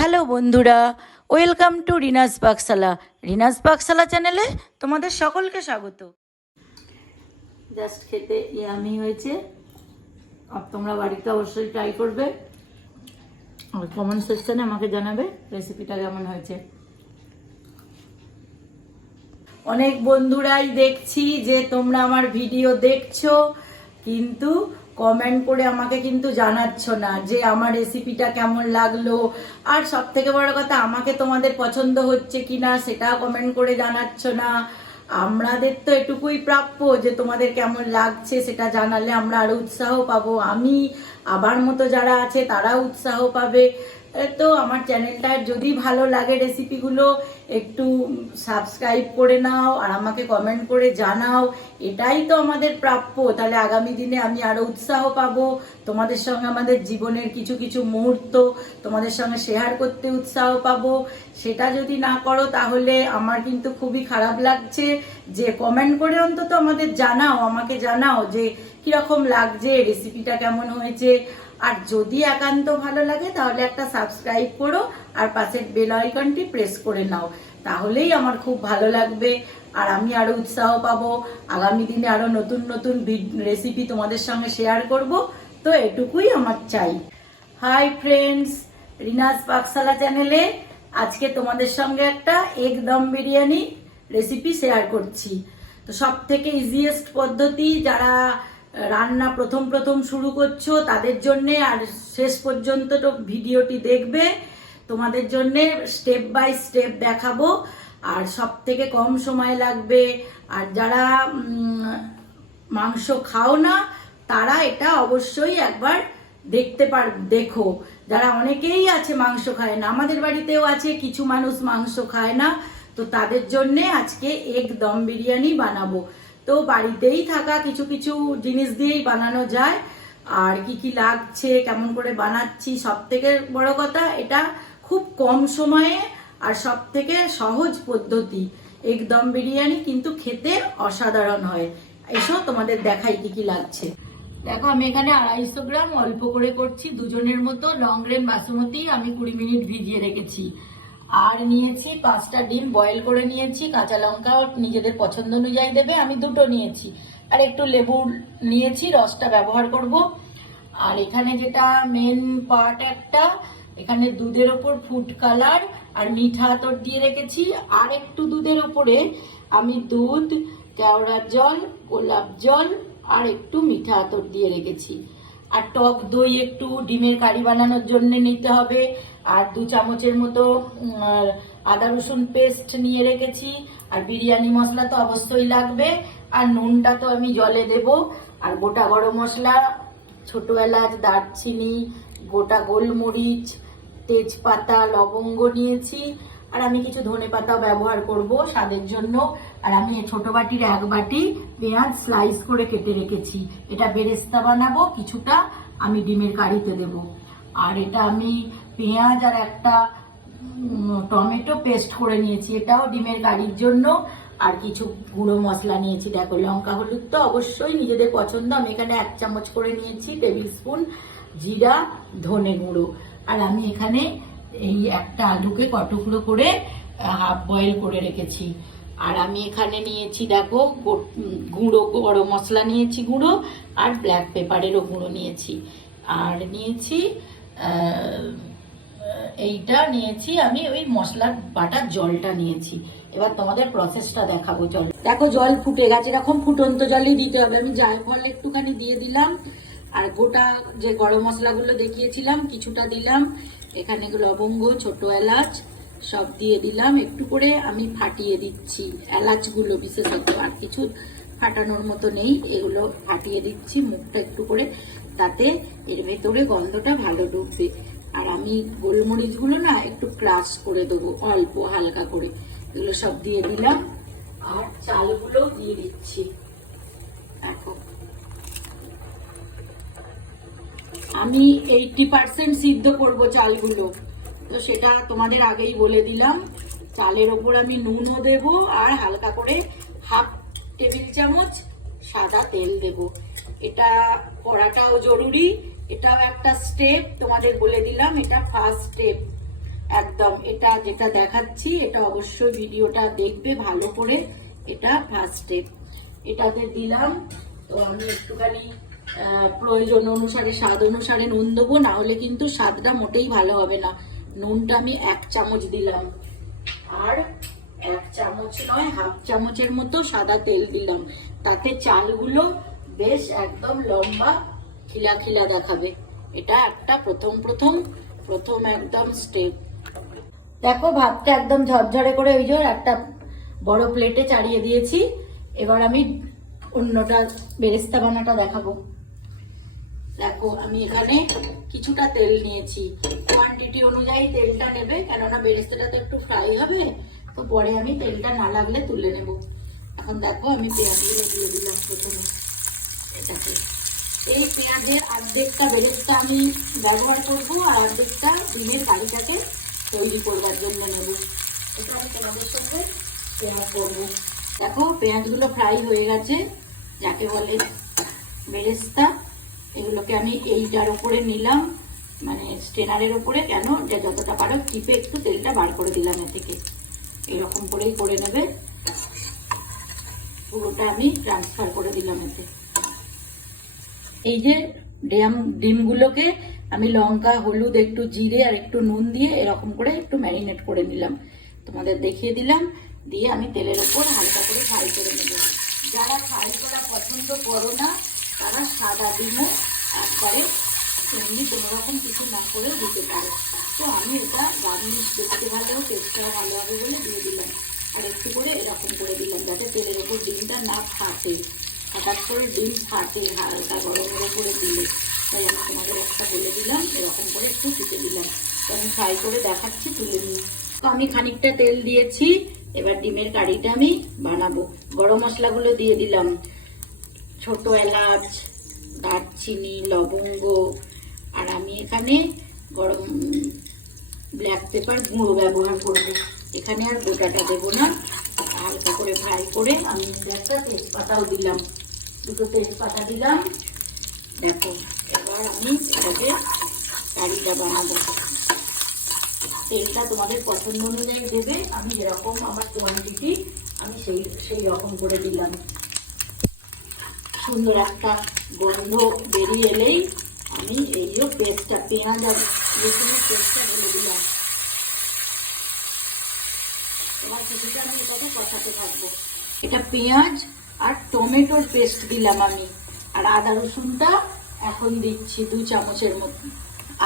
Hello বন্ধুরা, welcome to Rina's পাকশালা। Rina's পাকশালা চ্যানেলে তোমাদের সকলকে স্বাগত। জাস্ট খেতে ইয়ামি হয়েছে, আর তোমরা বাড়িতে অবশ্যই ট্রাই করবে আর কমেন্ট সেকশনে আমাকে জানাবে রেসিপিটা কেমন হয়েছে। অনেক বন্ধুরাই দেখছি যে তোমরা আমার ভিডিও দেখছো, কিন্তু কমেন্ট করে আমাকে কিন্তু জানাচ্ছ না যে আমার রেসিপিটা কেমন লাগলো। আর সব থেকে বড় কথা, আমাকে তোমাদের পছন্দ হচ্ছে কিনা সেটাও কমেন্ট করে জানাচ্ছ না। আমাদের তো এটুকুই প্রাপ্য যে তোমাদের কেমন লাগছে সেটা জানালে আমরা আরো উৎসাহ পাবো, আমি আবার মতো যারা আছে তারাও উৎসাহ পাবে। তো আমার চ্যানেলটা যদি ভালো লাগে রেসিপিগুলো একটু সাবস্ক্রাইব করে নাও আর আমাকে কমেন্ট করে জানাও, এটাই তো আমাদের প্রাপ্য। তাহলে আগামী দিনে আমি আরো উৎসাহ পাবো, তোমাদের সঙ্গে আমাদের জীবনের কিছু কিছু মুহূর্ত তোমাদের সঙ্গে শেয়ার করতে উৎসাহ পাবো। সেটা যদি না করো তাহলে আমার কিন্তু খুবই খারাপ লাগছে। যে কমেন্ট করে অন্তত আমাদের জানাও, আমাকে জানাও যে কিরকম লাগছে, রেসিপিটা কেমন হয়েছে। আর যদি একান্ত ভালো লাগে তাহলে একটা সাবস্ক্রাইব করো আর পাশের বেল আইকনটি প্রেস করে নাও, তাহলেই আমার খুব ভালো লাগবে আর আমি আরো উৎসাহ পাবো। আগামী দিনে আরো নতুন নতুন রেসিপি তোমাদের সঙ্গে শেয়ার করব। তো এটুকুই আমার চাই। হাই ফ্রেন্ডস, রিনাস পাকশালা চ্যানেলে আজকে তোমাদের সঙ্গে একটা egg dum biryani recipe share করছি। তো সব থেকে ইজিয়েস্ট পদ্ধতি, যারা রান্না প্রথম প্রথম শুরু করছো তাদের জন্যে, আর শেষ পর্যন্ত তো ভিডিওটি দেখবে, তোমাদের জন্যে স্টেপ বাই স্টেপ দেখাবো আর সব থেকে কম সময় লাগবে। আর যারা মাংস খাও না তারা এটা অবশ্যই একবার দেখো। যারা অনেকেই আছে মাংস খায় না, আমাদের বাড়িতেও আছে কিছু মানুষ মাংস খায় না, তো তাদের জন্যে আজকে এগ দম বিরিয়ানি বানাবো। তো বাড়িতেই থাকা কিছু কিছু জিনিস দিয়েই বানানো যায়। আর কি কি লাগছে, কেমন করে বানাচ্ছি, সব থেকে বড় কথা এটা খুব কম সময়ে আর সব থেকে সহজ পদ্ধতি। একদম বিরিয়ানি কিন্তু খেতে অসাধারণ হয়। এসো তোমাদের দেখাই কি কি লাগছে। দেখো, আমি এখানে 250 গ্রাম অল্প করে করছি, দুজনের মতো লং গ্রেন বাসমতি আমি 20 মিনিট ভিজিয়ে রেখেছি। আর নিয়েছি 5টা ডিম বয়েল করে নিয়েছি, কাঁচা লঙ্কা নিজেদের পছন্দ অনুযায়ী দেবে, আমি 2টো নিয়েছি। আর একটু লেবু নিয়েছি, রসটা ব্যবহার করব। আর এখানে যেটা মেন পার্ট একটা, এখানে দুধের ওপর ফুড কালার আর মিঠা আতর দিয়ে রেখেছি। আর একটু দুধের ওপরে আমি দুধ, কেওড়ার জল, গোলাপ জল আর একটু মিঠা আতর দিয়ে রেখেছি। আর টক দই একটু ডিমের কারি বানানোর জন্য নিতে হবে। আর 2 চামচের মতো আদা রসুন পেস্ট নিয়ে রেখেছি। আর বিরিয়ানি মশলা তো অবশ্যই লাগবে। আর নুনটা তো আমি জলে দেব। আর গোটা গরম মশলা, ছোট এলাচ, দারচিনি, গোটা গোলমরিচ, তেজপাতা, লবঙ্গ নিয়েছি। আর আমি কিছু ধনেপাতাও ব্যবহার করব স্বাদের জন্য। আর আমি ছোট বাটির 1 বাটি পেঁয়াজ স্লাইস করে কেটে রেখেছি। এটা বেরেস্তা বানাবো, কিছুটা আমি ডিমের কারিতে দেব। আর এটা আমি পেঁয়াজ আর একটা টমেটো পেস্ট করে নিয়েছি, এটাও ডিমের কারির জন্য। আর কিছু গুঁড়ো মশলা নিয়েছি, দেখো লঙ্কা হলুদ তো অবশ্যই নিজেদের পছন্দ, আমি এখানে 1 চামচ করে নিয়েছি, টেবিল স্পুন জিরা, ধনে গুঁড়ো। আর আমি এখানে এই একটা আলুকে কটুকরো করে হাফ বয়েল করে রেখেছি। আর আমি এখানে নিয়েছি দেখো গুঁড়ো গরম মশলা নিয়েছি গুঁড়ো, আর ব্ল্যাক পেপারেরও গুঁড়ো নিয়েছি। আর নিয়েছি এইটা নিয়েছি আমি ওই মশলার বাটার জলটা নিয়েছি। এবার তোমাদের প্রসেসটা দেখাবো। জল দেখো, জল ফুটে গেছে, এরকম ফুটন্ত জলই দিতে হবে। আমি জায়ফল একটুখানি দিয়ে দিলাম, আর গোটা যে গরম মশলাগুলো দেখিয়েছিলাম কিছুটা দিলাম, এখানে লবঙ্গ, ছোট এলাচ সব দিয়ে দিলাম। একটু করে আমি ফাটিয়ে দিচ্ছি এলাচগুলো বিশেষত, আর কিছু ফাটানোর মতো নেই, এগুলো ফাটিয়ে দিচ্ছি মুখটা একটু করে, তাতে এর ভেতরে গন্ধটা ভালো ঢুকবে। আর আমি গোলমরিচগুলো না একটু ক্রাশ করে দেবো অল্প হালকা করে, এগুলো সব দিয়ে দিলাম। আর চালগুলো দিয়ে দিচ্ছি। দেখো, আমি 80% সিদ্ধ করব চালগুলো, তো সেটা তোমাদের আগেই বলে দিলাম। চালের ওপর আমি নুনও দেব, আর হালকা করে হাফ টেবিল চামচ সাদা তেল দেব। এটা করাটাও জরুরি, এটাও একটা স্টেপ, তোমাদের বলে দিলাম এটা ফার্স্ট স্টেপ। এটা যেটা দেখাচ্ছি এটা অবশ্যই ভিডিওটা দেখবে ভালো করে। এটা ফার্স্ট স্টেপ, এটাতে দিলাম। তো আমি একটুখানি প্রয়োজন অনুসারে স্বাদ অনুসারে নুন দেবো, না হলে কিন্তু স্বাদটা মোটেই ভালো হবে না। নুনটা আমি 1 চামচ দিলাম, আর 1 চামচ নয় 1/2 চামচের মতো সাদা তেল দিলাম। তাতে চালগুলো বেশ একদম লম্বা খিলা খিলা দেখাবে। এটা একটা প্রথম একদম স্টেপ। দেখো ভাতটা একদম ঝরঝরে করে ওই যে একটা বড় প্লেটে চাড়িয়ে দিয়েছি। এবার আমি অন্যটা বেরেস্তা বানাটা দেখাবো। দেখো আমি এখানে কিছুটা তেল নিয়েছি, কোয়ান্টিটি অনুযায়ী তেলটা নেবে, কেননা বেরেস্তাটা তো একটু ফ্রাই হবে, তো পরে আমি তেলটা না লাগলে তুলে নেব। এখন দেখো আমি পেঁয়াজগুলো দিয়ে দিলাম প্রথমে এটাকে। এই পেঁয়াজের অর্ধেকটা বেরেস্তা আমি ব্যবহার করব, আর অর্ধেকটা ডিমের কারিটাকে তৈরি করবার জন্য নেব। এটা আমি তোমাদের সঙ্গে শেয়ার করবো। দেখো পেঁয়াজগুলো ফ্রাই হয়ে গেছে, যাকে বলে বেরেস্তা। এগুলোকে আমি এইটার উপরে নিলাম, মানে স্ট্রেনারের উপরে, কেন যে যতটা পারো টিপে একটু তেলটা বার করে দিলাম এ থেকে। এরকম করেই করে নেবে, পুরোটা আমি ট্রান্সফার করে দিলাম এতে। এই যে ডিমগুলোকে আমি লঙ্কা, হলুদ, একটু জিরে আর একটু নুন দিয়ে এরকম করে একটু ম্যারিনেট করে নিলাম, তোমাদের দেখিয়ে দিলাম। দিয়ে আমি তেলের ওপর হালকা করে ফ্রাই করে নেব। যারা ফ্রাই করা পছন্দ করো না তারা সাদা ডিমও একবারে এমনি কোনো রকম কিছু না করে দিতে পারে। তো আমি এটা গার্নিশ দেখতে ভালো, টেস্টটা ভালো হবে বলে দিয়ে দিলাম। আর একটু করে এরকম করে দিলাম, যাতে তেলের ওপর ডিমটা না ফাটে। হঠাৎ করে ডিম ফাটে হালকা গরমের ওপরে দিলে, তাই আমি তোমাদের একটা বলে দিলাম। এরকম করে একটু ফুটে দিলাম। তো আমি ফ্রাই করে দেখাচ্ছি, তুলে নিয়ে। তো আমি খানিকটা তেল দিয়েছি, এবার ডিমের কারিটা আমি বানাবো। গরম মশলাগুলো দিয়ে দিলাম, ছোট এলাচ, দারচিনি, লবঙ্গ, আর আমি এখানে গরম ব্ল্যাক পেপার গুঁড়ো ব্যবহার করব। এখানে আর গোটাটা দেবো না। হালকা করে ফ্রাই করে আমি একটা তেজপাতাও দিলাম, দুটো তেজপাতা দিলাম। দেখো এবার আমি এটাকে কারিটা বানাবো। তেলটা তোমাদের পছন্দ অনুযায়ী দেবে, আমি যেরকম আমার কোয়ান্টিটি আমি সেই রকম করে দিলাম। সুন্দর একটা গন্ধ বেরিয়ে এলেই আমি এই যে পেস্টটা, পেঁয়াজ আর রসুনের পেস্টটা ঢেলে দিলাম। তোমার কিছুটা আমি এটাকে কষাতে থাকবো। এটা পেঁয়াজ আর টমেটোর পেস্ট দিলাম আমি, আর আদা রসুনটা এখন দিচ্ছি 2 চামচের মতো।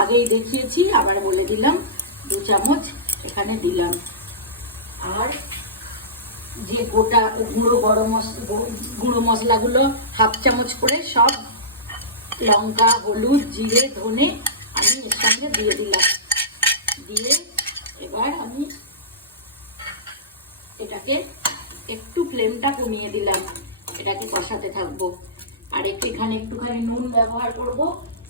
আগেই দেখিয়েছি, আবার বলে দিলাম 2 চামচ এখানে দিলাম। আর যে গোটা গুঁড়ো মশলাগুলো 1/2 চামচ করে সব লঙ্কা, হলুদ, জিরে, ধনে আমি এর সঙ্গে দিয়ে দিলাম। দিয়ে এবার আমি এটাকে একটু ফ্লেমটা কমিয়ে দিলাম, এটাকে কষাতে থাকবো। আর একটুখানি নুন ব্যবহার করব,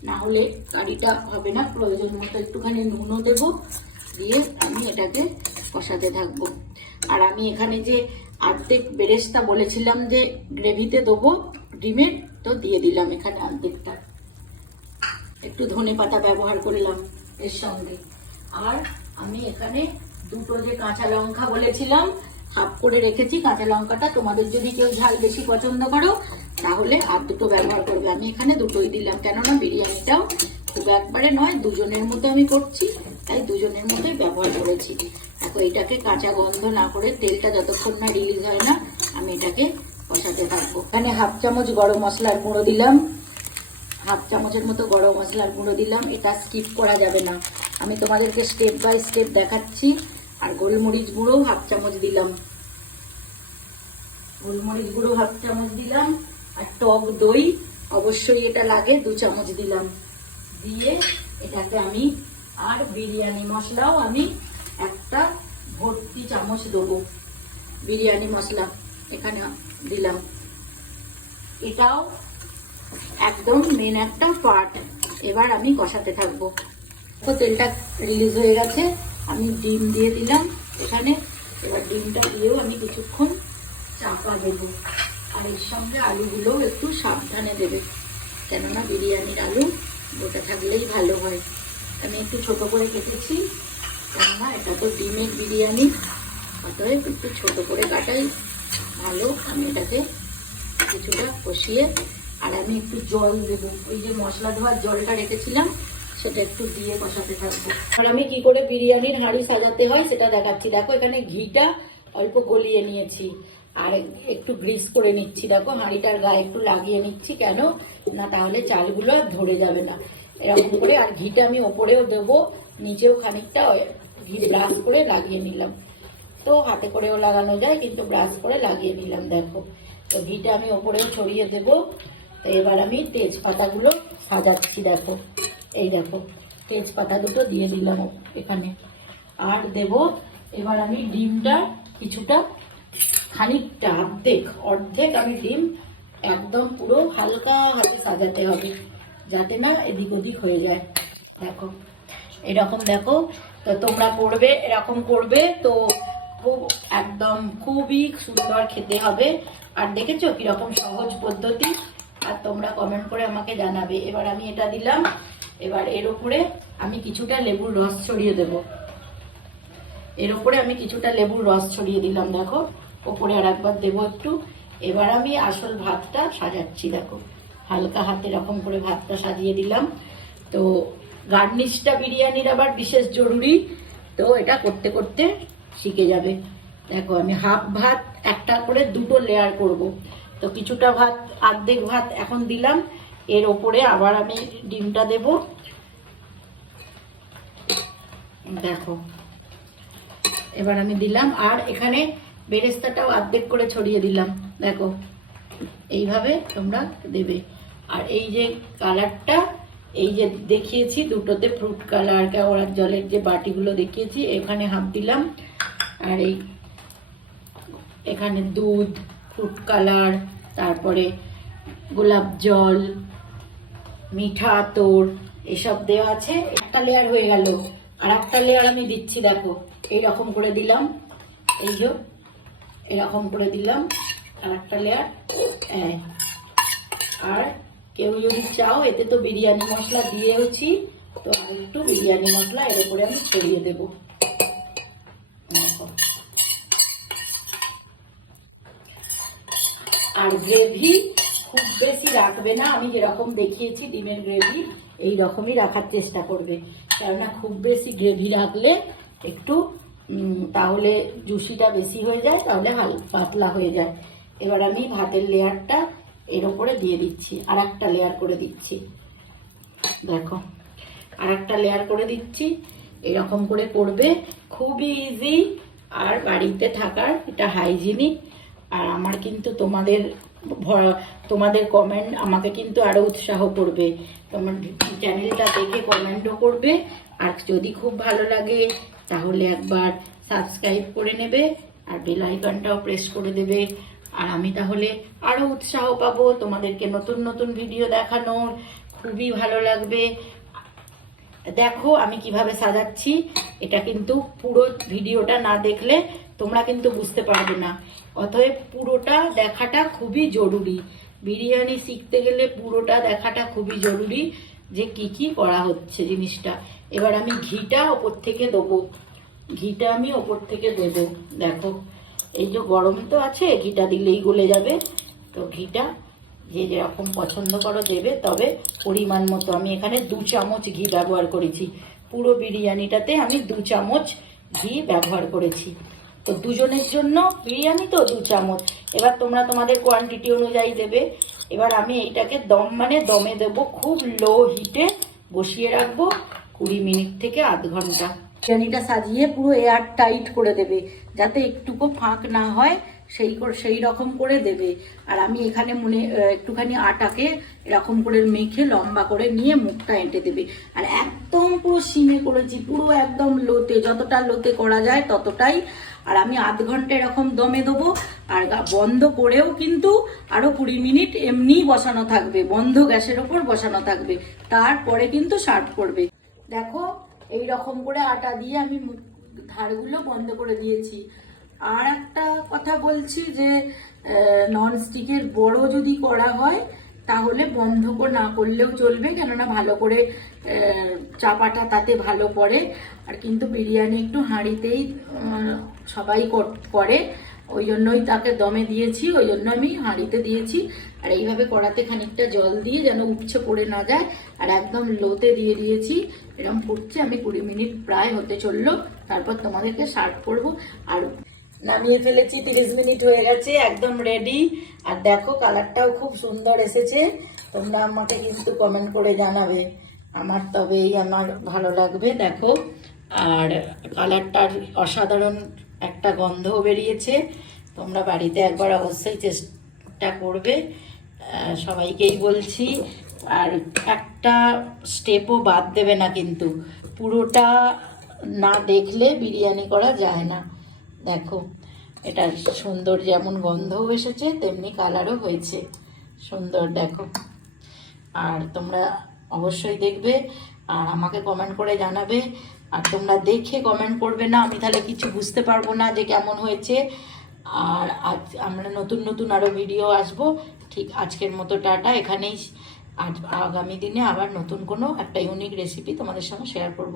না হলে কারিটা হবে না। প্রয়োজন মতো একটুখানি নুনও দেবো। দিয়ে আমি এটাকে কষাতে থাকবো। আর আমি এখানে যে অর্ধেক বেরেস্তা বলেছিলাম যে গ্রেভিতে দেবো ডিমের, তো দিয়ে দিলাম এখানে অর্ধেকটা। একটু ধনে পাতা ব্যবহার করলাম এর সঙ্গে। আর আমি এখানে দুটো যে কাঁচা লঙ্কা বলেছিলাম হাফ করে রেখেছি, কাঁচা লঙ্কাটা তোমাদের যদি কেউ ঝাল বেশি পছন্দ করো তাহলে আর দুটো ব্যবহার করবে। আমি এখানে দুটোই দিলাম, কেননা বিরিয়ানিটাও খুব একবারে নয়, দুজনের মতো আমি করছি, তাই দুজনের মতোই ব্যবহার করেছি। এখন এটাকে কাঁচা গন্ধ না করে, তেলটা যতক্ষণ না রিলিজ হয় না, আমি এটাকে কষাতে থাকবো। এখানে 1/2 চামচ গরম মশলার গুঁড়ো দিলাম, 1/2 চামচের মতো গরম মশলার গুঁড়ো দিলাম। এটা স্কিপ করা যাবে না, আমি তোমাদেরকে স্টেপ বাই স্টেপ দেখাচ্ছি। আর গোলমরিচ গুঁড়ো 1/2 চামচ দিলাম, গোলমরিচ গুঁড়ো 1/2 চামচ দিলাম। আর টক দই অবশ্যই এটা লাগে, 2 চামচ দিলাম। দিয়ে এটাকে আমি, আর বিরিয়ানি মশলাও আমি একটা ভর্তি চামচ দেবো, বিরিয়ানি মশলা এখানে দিলাম। এটাও একদম মেন একটা পার্ট। এবার আমি কষাতে থাকবো। তো তেলটা রিলিজ হয়ে গেছে, আমি ডিম দিয়ে দিলাম এখানে। এবার ডিমটা দিয়েও আমি কিছুক্ষণ চাপা দেবো। আর এর সঙ্গে আলুগুলোও একটু সাবধানে দেবে, কেননা বিরিয়ানির আলু গোটা থাকলেই ভালো হয়। আমি একটু ছোট করে কেটেছি, কেননা কত ডিমের বিরিয়ানি, অতএব একটু ছোট করে কাটাই ভালো। আমি এটাকে কিছুটা কষিয়ে আর আমি একটু জল দেবো, ওই যে মশলা ধোয়ার জলটা রেখেছিলাম সেটা একটু দিয়ে কষাতে থাকবো। আর আমি কি করে বিরিয়ানির হাঁড়ি সাজাতে হয় সেটা দেখাচ্ছি। দেখো এখানে ঘিটা অল্প গলিয়ে নিয়েছি আর একটু গ্রিস করে নিচ্ছি। দেখো হাঁড়িটার গায়ে একটু লাগিয়ে নিচ্ছি, কেন না তাহলে চালগুলো আর ধরে যাবে না, এরকম করে। আর ঘিটা আমি ওপরেও দেবো, নিচেও খানিকটা ঘি ব্রাশ করে লাগিয়ে নিলাম। তো হাতে করেও লাগানো যায়, কিন্তু ব্রাশ করে লাগিয়ে নিলাম। দেখো তো ঘিটা আমি ওপরেও ছড়িয়ে দেবো। তো এবার আমি তেজপাতাগুলো সাজাচ্ছি। দেখো এই দেখো তেজপাতা দুটো দিয়ে দিলাম এখানে। আর দেব এবার আমি ডিমটা কিছুটা, খানিকটা অর্ধেক আমি ডিম একদম পুরো হালকা হাতে সাজাতে হবে, যাতে না এদিক ওদিক হয়ে যায়। দেখো এরকম, দেখো তো তোমরা করবে, এরকম করবে তো খুব একদম খুবই সুন্দর খেতে হবে। আর দেখেছো কিরকম সহজ পদ্ধতি, আর তোমরা কমেন্ট করে আমাকে জানাবে। এবার আমি এটা দিলাম, এবার এর উপরে আমি কিছুটা লেবুর রস ছড়িয়ে দেব। এর উপরে আমি কিছুটা লেবুর রস ছড়িয়ে দিলাম। দেখো ওপরে আর একবার দেবো একটু। এবার আমি আসল ভাতটা সাজাচ্ছি। দেখো হালকা হাতে এরকম করে ভাতটা সাজিয়ে দিলাম। তো গার্নিশটা বিরিয়ানির আবার বিশেষ জরুরি, তো এটা করতে করতে শিখে যাবে। দেখো আমি হাফ ভাত একটা করে দুটো লেয়ার করব। তো কিছুটা ভাত, অর্ধেক ভাত এখন দিলাম, এর ওপরে আবার আমি ডিমটা দেব। দেখো এবার আমি দিলাম, আর এখানে বেরেস্তাটাও অর্ধেক করে ছড়িয়ে দিলাম। দেখো এইভাবে তোমরা দেবে। আর এই যে কালারটা, এই যে দেখিয়েছি দুটোতে ফ্রুট কালার, কেওড়ার জলের যে বাটিগুলো দেখিয়েছি, এখানে হাফ দিলাম। আর এই এখানে দুধ, ফ্রুট কালার, তারপরে গোলাপ জল, মিঠা আতর, এসব দেওয়া আছে। একটা লেয়ার হয়ে গেল, আর একটা লেয়ার আমি দিচ্ছি। দেখো এইরকম করে দিলাম, এই যে এরকম করে দিলাম আর একটা লেয়ার। আর কেউ যদি চাও, এতে তো বিরিয়ানি মশলা দিয়েওছি, তো আর একটু বিরিয়ানি মশলা এর উপরে আমি ছড়িয়ে দেব। আর গ্রেভি খুব বেশি রাখবে না, আমি যেরকম দেখিয়েছি ডিমের গ্রেভি এই রকমই রাখার চেষ্টা করবে, কেননা খুব বেশি গ্রেভি রাখলে একটু তাহলে জুসিটা বেশি হয়ে যায়, তাহলে পাতলা হয়ে যায়। এবার আমি ভাতের লেয়ারটা এর উপরে দিয়ে দিচ্ছি, আর একটা লেয়ার করে দিচ্ছি। দেখো আর একটা লেয়ার করে দিচ্ছি। এরকম করে করবে, খুবই ইজি আর বাড়িতে থাকার এটা হাইজিনিক। আর আমার কিন্তু তোমাদের কমেন্ট আমাকে কিন্তু আরো উৎসাহ করবে। তোমার চ্যানেলটা দেখে কমেন্টও করবে, আর যদি খুব ভালো লাগে তাহলে একবার সাবস্ক্রাইব করে নেবে আর বেল আইকনটাও প্রেস করে দেবে। আর আমি তাহলে আরো উৎসাহ পাবো তোমাদেরকে নতুন নতুন ভিডিও দেখানোর, খুবই ভালো লাগবে। দেখো আমি কিভাবে সাজাচ্ছি, এটা কিন্তু পুরো ভিডিওটা না দেখলে তোমরা কিন্তু বুঝতে পারবে না, অতএব পুরোটা দেখাটা খুবই জরুরি। বিরিয়ানি শিখতে গেলে পুরোটা দেখাটা খুবই জরুরি, যে কি কি করা হচ্ছে জিনিসটা। এবার আমি ঘিটা ওপর থেকে দেবো, ঘিটা আমি ওপর থেকে দেবো। দেখো এই যে গরম তো আছে, ঘিটা দিলেই গলে যাবে। তো ঘিটা যে যেরকম পছন্দ করো দেবে, তবে পরিমাণ মতো। আমি এখানে 2 চামচ ঘি ব্যবহার করেছি, পুরো বিরিয়ানিটাতে আমি 2 চামচ ঘি ব্যবহার করেছি। তো দুজনের জন্য বিরিয়ানি তো 2 চামচ। এবার তোমরা তোমাদের কোয়ান্টিটি অনুযায়ী দেবে। এবার আমি এইটাকে দমে দেবো, খুব লো হিটে বসিয়ে রাখবো 20 মিনিট থেকে আধ ঘন্টা। বিরিয়ানিটা সাজিয়ে পুরো এয়ার টাইট করে দেবে, যাতে একটুকু ফাঁক না হয়, সেই রকম করে দেবে। আর আমি এখানে একটুখানি আটাকে এরকম করে মেখে লম্বা করে নিয়ে মুখটা এঁটে দেবে। আর একদম পুরো সিমে করেছি, পুরো একদম লোতে, যতটা লোতে করা যায় ততটাই। আর আমি আধ ঘন্টা এরকম দমে দেবো। আর বন্ধ করেও কিন্তু আরো 20 মিনিট এমনি বসানো থাকবে, বন্ধ গ্যাসের ওপর বসানো থাকবে, তারপরে কিন্তু সার্ভ করবে। দেখো এই রকম করে আটা দিয়ে আমি ধারগুলো বন্ধ করে দিয়েছি। আর একটা কথা বলছি, যে ননস্টিকের বড় যদি করা হয় তাহলে বন্ধ না করলেও চলবে, কেননা ভালো করে চাপাটা তাতে ভালো পড়ে। আর কিন্তু বিরিয়ানি একটু হাঁড়িতেই সবাই করে, ওই জন্যই তাকে দমে দিয়েছি, ওই জন্য আমি হাঁড়িতে দিয়েছি। আর এইভাবে কড়াতে খানিকটা জল দিয়ে যেন উপচে পড়ে না যায়, আর একদম লোতে দিয়ে দিয়েছি। এরকম ফুটছে, আমি 20 মিনিট প্রায় হতে চললো, তারপর তোমাদেরকে সার্ভ করব। আর নামিয়ে ফেলেছি, 30 মিনিট হয়ে গেছে, একদম রেডি। আর দেখো কালারটাও খুব সুন্দর এসেছে। তোমরা আমাকে কিন্তু কমেন্ট করে জানাবে, আমার তবেই আমার ভালো লাগবে। দেখো, আর কালারটার অসাধারণ একটা গন্ধও বেরিয়েছে। তোমরা বাড়িতে একবার অবশ্যই চেষ্টা করবে, সবাইকেই বলছি। আর একটা স্টেপও বাদ দেবে না কিন্তু, পুরোটা না দেখলে বিরিয়ানি করা যায় না। দেখো, এটা সুন্দর, যেমন গন্ধও এসেছে তেমনি কালারও হয়েছে সুন্দর, দেখো। আর তোমরা অবশ্যই দেখবে আর আমাকে কমেন্ট করে জানাবে। আর তোমরা দেখে কমেন্ট করবে না, আমি তাহলে কিছু বুঝতে পারবো না যে কেমন হয়েছে। আর আজ আমরা নতুন নতুন আরও ভিডিও আসবো। ঠিক আজকের মতো টাটা, এখানেই। আজ আগামী দিনে আবার নতুন কোনো একটা ইউনিক রেসিপি তোমাদের সঙ্গে শেয়ার করব।